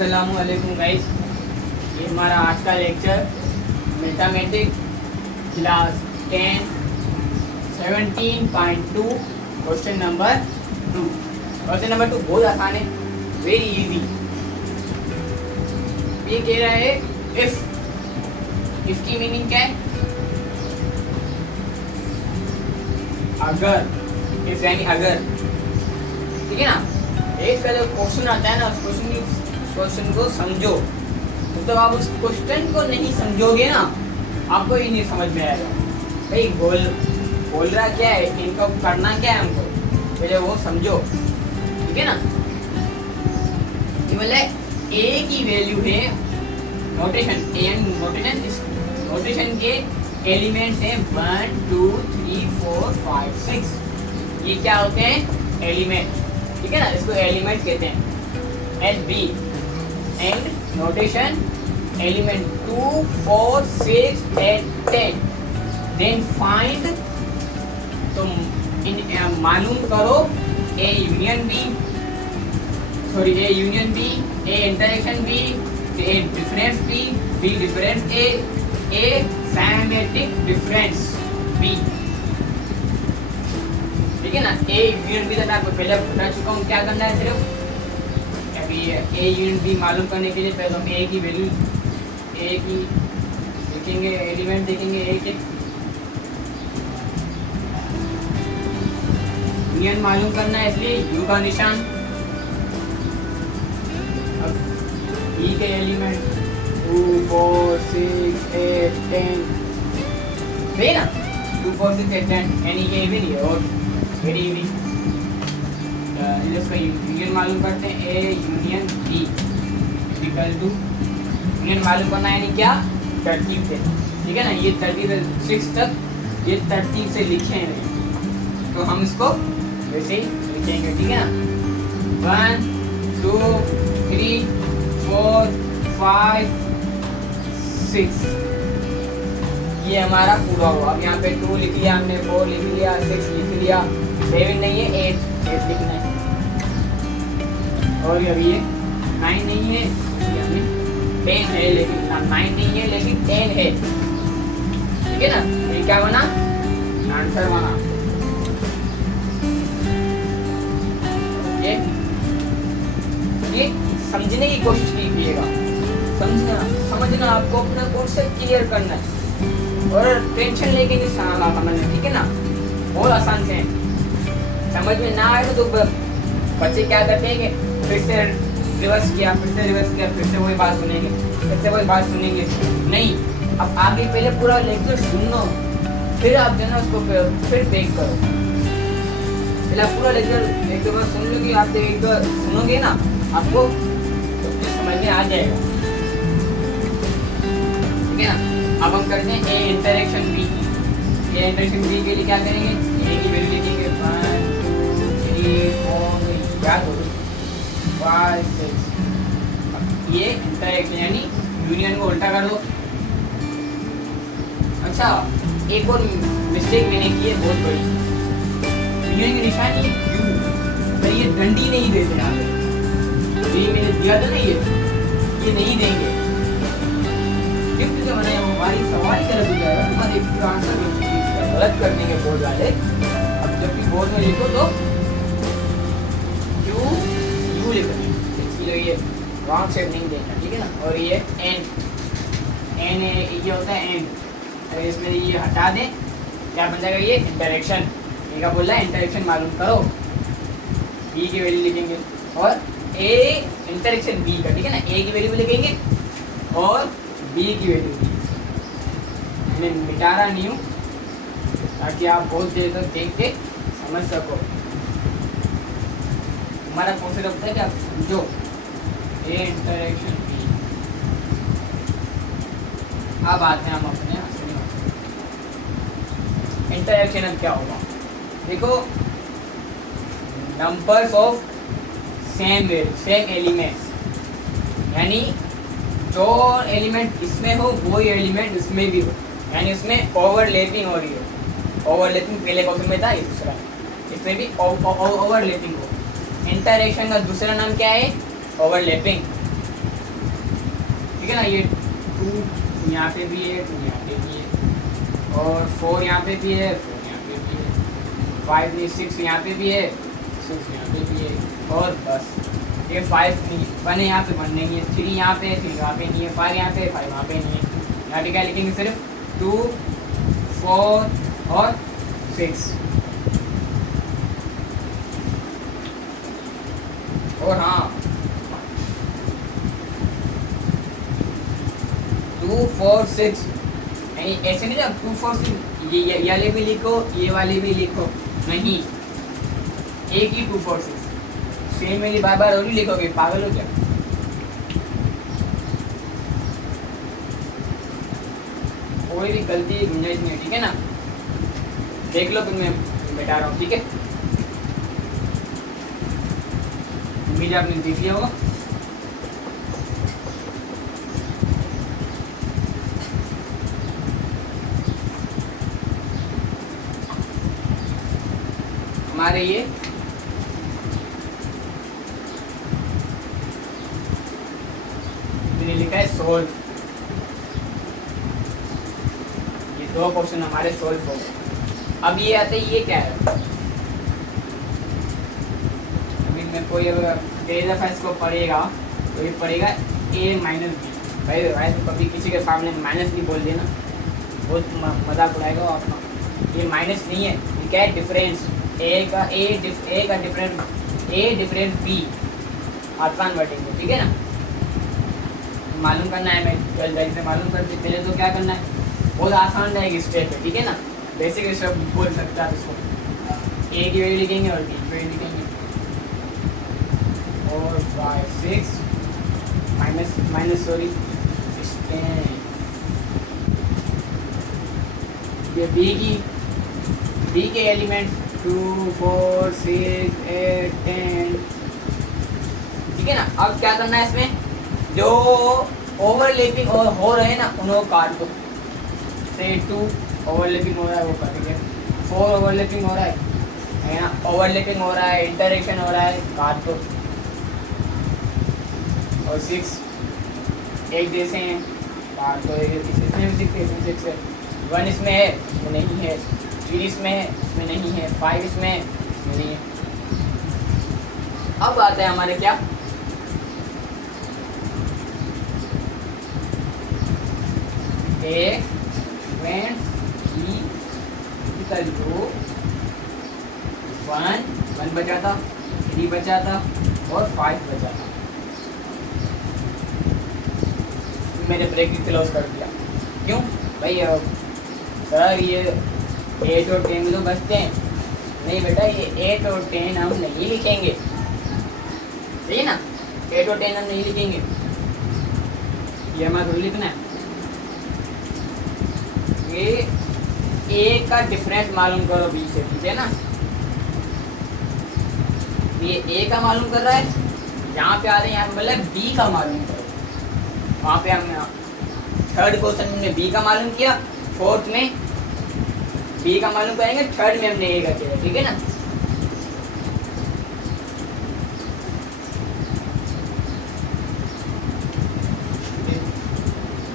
अस्सलामुअलैकुम गाइस, ये हमारा आज का lecture mathematics class 10 17.2 question number 2। Question number 2 बहुत आसान है, वेरी इजी। ये कह रहा है इफ की मीनिंग क्या है? अगर। इफ यानी अगर, ठीक है ना। एक का जो क्वेश्चन आता है ना, उस क्वेश्चन को समझो। तो आप उस क्वेश्चन को नहीं समझोगे ना, आपको ही नहीं समझ में आएगा भाई बोल रहा क्या है, इनको करना क्या है हमको, पहले वो समझो, ठीक है ना। ये मतलब ए की वैल्यू है नोटेशन, नोटेशन के एलिमेंट्स हैं 1 2 3 4 5 6। ये क्या होते हैं? एलिमेंट, ठीक है ना। इसको एलिमेंट कहते हैं, LB। And notation element 2 4 6 8 10। Then find, तो मालूम करो A union B, A union B, A interaction B, A difference B difference A symmetric difference B, ठीक है ना। A यूनियन B तो मैं आपको पहले बता चुका हूँ क्या करना है। सिर्फ अभी A यूनियन B मालूम करने के लिए पहले हम A की वैल्यू A की देखेंगे, एलिमेंट देखेंगे A के। यूनियन मालूम करना है, इसलिए U का निशान। अब E के एलिमेंट 2 4 6 8 10, है ना। 2 4 6 8 10 यानी ये भी नहीं है और वेरी इजी। इसका यूनियन मालूम करते हैं, A union B equal to, union मालूम करना यानी क्या? तरतीब से, ठीक है ना। ये तरतीब 6 तक ये तरतीब से लिखे हैं, तो हम इसको वैसे ही लिखेंगे, ठीक है ना। 1 2 3 4 5 6, ये हमारा पूरा हुआ। अब यहाँ पे 2 लिख लिया हमने, 4 लिख लिया, 6 लिख लिया, 7 नहीं है 8 लिखना है। और अभी ये 9 नहीं है, 10 है, लेकिन 9 नहीं है लेकिन 10 है, ठीक है ना। ये क्या बना? आंसर बना। ये समझने की कोशिश कीजिएगा, समझना आपको अपना कॉन्सेप्ट क्लियर करना है और टेंशन लेके नहीं समझना, ठीक है ना। बहुत आसान से समझ में ना आए तो बच्चे क्या करते हैं कि फिर से रिवर्स किया, फिर से वही बात सुनेंगे, नहीं। अब आगे पहले पूरा लेक्चर सुन लो, फिर आप जो है उसको फिर पेक करो। पहले आप पूरा लेक्चर एक दो बार सुन लो, कि आप एक बार सुनोगे ना, आपको तो समझ में आ जाएगा, ठीक है ना। अब हम करते हैं A इंटरेक्शन B। ये इंटरेक्शन B के लिए क्या करेंगे? A की वैल्यू लिखेंगे 1 2 3 4 याद हो 5 6। ये इंटरेक्शन यानी यूनियन को उल्टा कर दो। अच्छा, एक और मिस्टेक मैंने की है बहुत बड़ी। यूनियन की निशान ये U, पर ये डंडी नहीं देते यहाँ पे। ये मैंने दिया था ना, ये नहीं देंगे। गिफ्ट जो बनाया वो हमारी सवाल ही गलत हो जाएगा, तुम्हारे आंसर गलत कर देंगे बोर्ड वाले। अब जब भी बोर्ड में लिखो तो यू लिखो, इसलिए ये रॉन्ग शेप नहीं देना, ठीक है ना। और ये एन ये होता है एंड, अगर इसमें ये हटा दें क्या बन जाएगा? ये इंटरेक्शन। ये क्या बोल रहा है? इंटरेक्शन मालूम करो। बी की वैल्यू लिखेंगे और ए इंटरेक्शन बी का, ठीक है ना। ए की वैल्यू लिखेंगे और बी की वैल्यू भी। मैं मिटा रहा नहीं हूँ ताकि आप बहुत देर तक देख के समझ सको। हमारा कॉन्सेप्ट होता है कि आप समझो ए इंटरेक्शन बी। अब आते हैं हम अपने इंटरेक्शन। अब क्या होगा? देखो, नंबर्स ऑफ सेम एलिमेंट्स, यानी जो एलिमेंट इसमें हो वही एलिमेंट इसमें भी हो, यानी इसमें ओवरलैपिंग हो रही है। ओवरलैपिंग पहले क्वेश्चन में था, ये दूसरा, इसमें भी ओवरलैपिंग हो। इंटरेक्शन का दूसरा नाम क्या है? ओवरलैपिंग। ठीक है ना। ये 2 यहाँ पे भी है, 2 यहाँ पे भी है, और 4 यहाँ पे भी है, 4 यहाँ पे भी है, 5 ये 6 यहाँ पे भी है, 6 यहाँ पे भी है, और बस ये 5 नहीं, 1 है यहाँ पे, 1 नहीं है, 3 यहाँ पे, 3 यहाँ पे नहीं है, 5 यहाँ पे, 5 वहाँ पे नहीं है। यहाँ पे क्या लिखेंगे, सिर्फ 2, 4 और 6। और हाँ 2, 4, 6 नहीं, ऐसे नहीं, जब 2, 4, 6 ये वाले भी लिखो, ये वाले भी लिखो, नहीं एक ही 2, 4, 6 सेम मेरी बार बार और ही लिखोगे, पागल हो क्या। कोई भी गलती गुंजाइश नहीं है, ठीक है ना। देख लो तुम्हें बैठा रहा हूँ, ठीक है। उम्मीद आपने देख लिया होगा। हमारे ये लिखा है सोल्व, ये 2 क्वेश्चन हमारे सोल्व हो गए। अब ये आते हैं, ये क्या है, अभी मैं कोई अगर कई दफा इसको पढ़ेगा तो ये पढ़ेगा a माइनस बी। भाई भाई तो कभी किसी के सामने माइनस भी बोल देना, बहुत मजाक उड़ाएगा वो अपना। ये माइनस नहीं है, ये क्या है, डिफरेंस। ए का डिफरेंस बी, आसान वर्डिंग, ठीक है ना। मालूम करना है, मैं जल्दी से मालूम करते पहले तो क्या करना है, बहुत आसान रहेगी स्टेप है, ठीक है ना। बेसिक स्टेप बोल सकता है इसको, ए की वैल्यू लिखेंगे और बी की वैल्यू लिखेंगे, और 5, 6 माइनस सॉरी 10। ये बी के एलिमेंट 2, 4, 6, 8, 10, ठीक है ना। अब क्या करना है, इसमें जो ओवरलैपिंग और हो रहे हैं ना उनको काट दो। से 2 ओवरलैपिंग हो रहा है वो काटेंगे, 4 ओवरलैपिंग हो रहा है ना, ओवरलैपिंग हो रहा है, इंटरेक्शन हो रहा है, काट दो। और 6 एक जैसे हैं, काट दो। इसमें भी 6 है, 1 इसमें है, इसमें नहीं है, 3 इसमें है, इसमें नहीं है, 5 इसमें है, इसमें नहीं है। अब आता है हमारे क्या, A when E equal to 1 बचा था, 3 बचा था और 5 बचा था। मैंने ब्रेक क्लोज कर दिया, क्यों भाई सर ये 8 और 10 तो बचते हैं। नहीं बेटा, ये 8 और 10 हम नहीं लिखेंगे, सही है ना। 8 और 10 हम नहीं लिखेंगे, ये हमारा थोड़ी लिखना है। ये ए का डिफरेंस मालूम करो बी से, ठीक है ना। ये ए का मालूम कर रहा है, यहाँ पे आ रहे हैं, यहाँ पे मतलब बी का मालूम करो। वहाँ पे हमने 3rd क्वेश्चन में बी का मालूम किया, 4th में बी का मालूम करेंगे, 3rd में हमने ए का किया, ठीक है ना।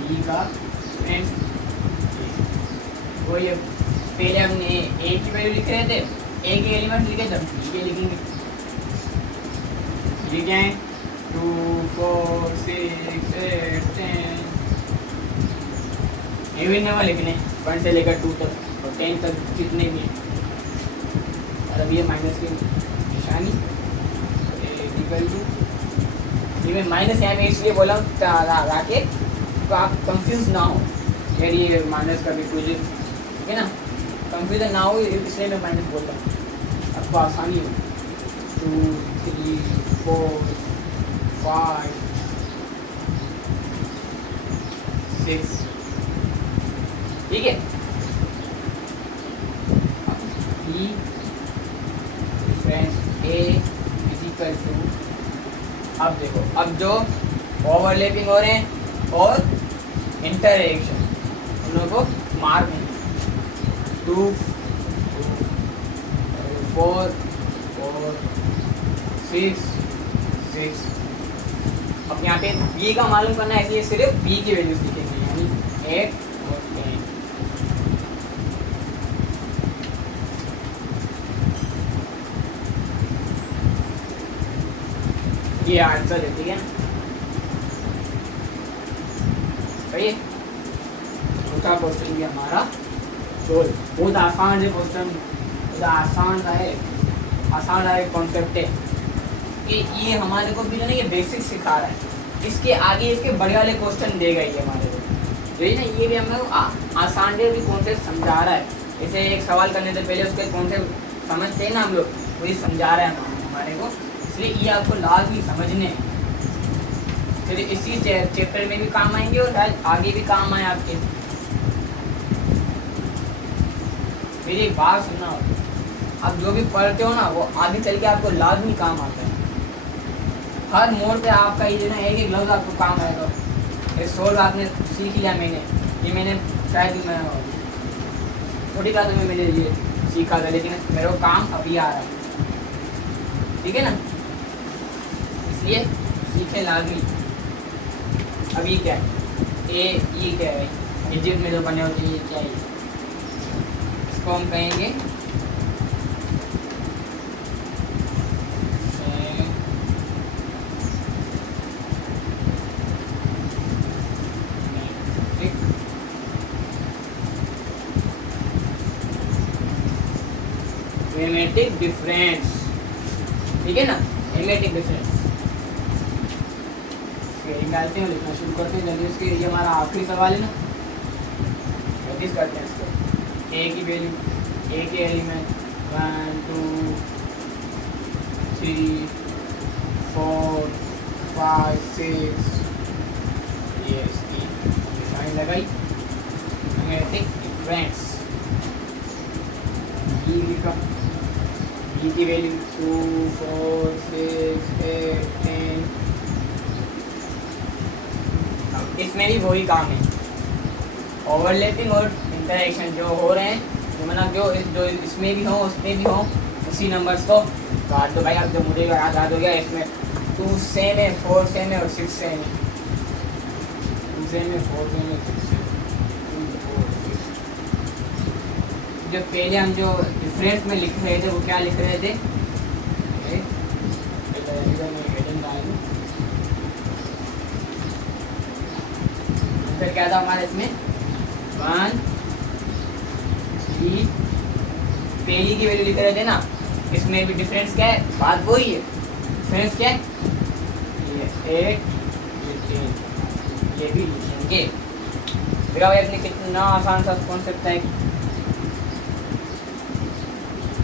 बी का डिफरेंस, वो ये पहले हमने ए की वैल्यू लिख रहे थे, ए के एलिमेंट लिखे थे, बी के लिखेंगे। ये क्या है, 2, 4, 6, 8, 10, ये भी नहीं लिखने 1 से लेकर 2 तक और 10 तक जितने भी हैं। और अब ये माइनस की निशानी, ये मैं माइनस यहाँ में इसलिए बोला हूँ के तो आप कंफ्यूज ना हो, यार ये माइनस का भी कुछ, ठीक है ना, कंफ्यूजन ना हो, इसलिए मैं माइनस बोलता हूँ, आपको आसानी हो। 2, 3, 4, 5, 6, ठीक है। B difference A is equal to, अब देखो, अब जो ओवरलैपिंग हो रहे हैं और इंटरएक्शन उन लोगों को मार्क नहीं, 2, 4, 4, 6, 6, अब यहाँ पे बी का मालूम करना है, इसलिए सिर्फ बी की वैल्यूज लिखेंगे, यानी 8 और 10। ये आंसर है, ठीक है। सही है। चौथा क्वेश्चन भी हमारा सोल्व। बहुत आसान है क्वेश्चन, बहुत आसान है, आसान है कॉन्सेप्ट है कि ये हमारे को भी जो है ये बेसिक सिखा रहा है। इसके आगे इसके बड़े वाले क्वेश्चन देगा ये हमारे को, जो है ना, ये भी हमें आसान है भी कॉन्सेप्ट समझा रहा है। जैसे एक सवाल करने से पहले उसके कॉन्सेप्ट समझते हैं ना हम लोग, वही समझा रहा है हमारे को, इसलिए ये आपको लाजमी समझने हैं। फिर इसी चैप्टर में भी काम आएंगे और शायद आगे भी काम आए आपके। मेरी बात सुनना, आप जो भी पढ़ते हो ना वो आगे चल के आपको लाजमी काम आता है। हर मोड़ पे आपका ये जो ना एक लफ्ज़ आपको काम आएगा। ये सोल्व आपने सीख लिया, मैंने शायद मैं थोड़ी बात में मैंने ये सीखा था, लेकिन मेरे को काम अभी आ रहा है, ठीक है ना, इसलिए सीखे लाजमी। अभी क्या है ये क्या है, इजिप्ट में जो बने होते हैं, ये क्या है, इसको हम कहेंगे एमेटिक डिफरेंस, ठीक है ना, एमेटिक डिफरेंस। निकालते हैं, लिखना शुरू करते हैं जल्दी। इसके ये हमारा आखिरी सवाल है ना, जल्दी करते हैं इसको। ए की वैल्यू, ए के एलिमेंट 1 2 3 4 5 6, ये इसकी डिफाइन लगाई, एमेटिक डिफरेंस। ई लिखा, ई की वैल्यू 2 4 6 8 10। इसमें भी वही काम है, ओवरलैपिंग और इंटरेक्शन जो हो रहे हैं, जो मतलब जो इसमें भी हो उसमें भी हो, उसी नंबर्स को काट दो भाई। अब जो मुझे याद हो गया, इसमें 2 सेम है, 4 सेम है और 6 सेम है, 2 सेम है, 4 सेम है, 6 सेम है, 2 4 6। जो पहले हम जो डिफरेंस में लिख रहे थे वो क्या लिख रहे थे, फिर क्या था हमारे इसमें 1 3, पहली की वैल्यू लिख रहे थे ना, इसमें भी डिफरेंस क्या है, बात वही है। डिफरेंस क्या है, ये 8 ये 3, ये भी लिखेंगे। देखा भाई अपने कितना आसान सा कॉन्सेप्ट है,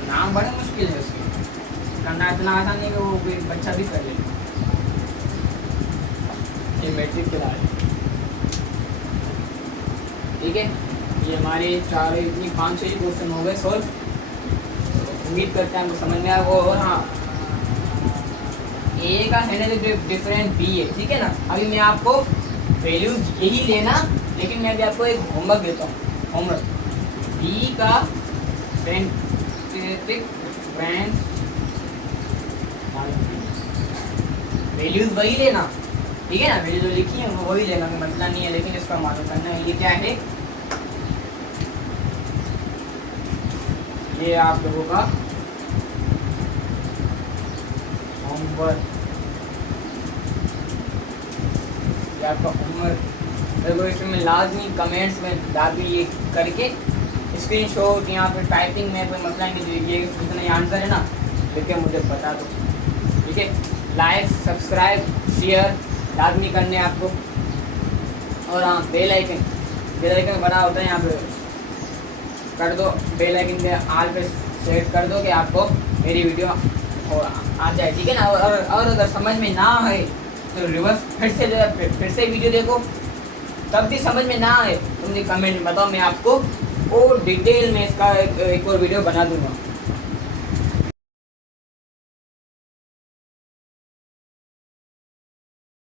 नाम बड़े मुश्किल है उसके करना, इतना आसान नहीं कि वो बच्चा भी कर ले। ये मैट्रिक के लाए, ठीक है। ये हमारे 4 इतनी 5 ही क्वेश्चन हो गए सोल्व। उम्मीद करते हैं आपको समझ में आया वो। और हाँ, ए का है ना जो डिफरेंट बी है, ठीक है ना। अभी मैं आपको वैल्यूज यही लेना, लेकिन मैं अभी आपको एक होमवर्क देता हूँ। होमवर्क बी का वैल्यूज वही लेना, ठीक है ना। वैल्यू जो लिखी है वो वही लेना, मसला नहीं है, लेकिन इसका मालूम करना है। ये क्या है, ये आप लोगों का होमवर्क, ये आपका होमवर्क। देखो इसमें लाजमी कमेंट्स में डाल ये करके स्क्रीनशॉट, यहाँ पे टाइपिंग में कोई मसला नहीं, ये जितना आंसर है ना लिख के मुझे बता दो, ठीक है। लाइक सब्सक्राइब शेयर लाजमी करने आपको। और हाँ, बेल आइकन बना होता है यहाँ पे, कर दो बेल आइकन पे आल पे सेट कर दो कि आपको मेरी वीडियो आ जाए, ठीक है ना। और अगर समझ में ना आए तो रिवर्स फिर से वीडियो देखो, तब भी समझ में ना आए तो मुझे कमेंट में बताओ, मैं आपको और डिटेल में इसका एक और वीडियो बना दूंगा।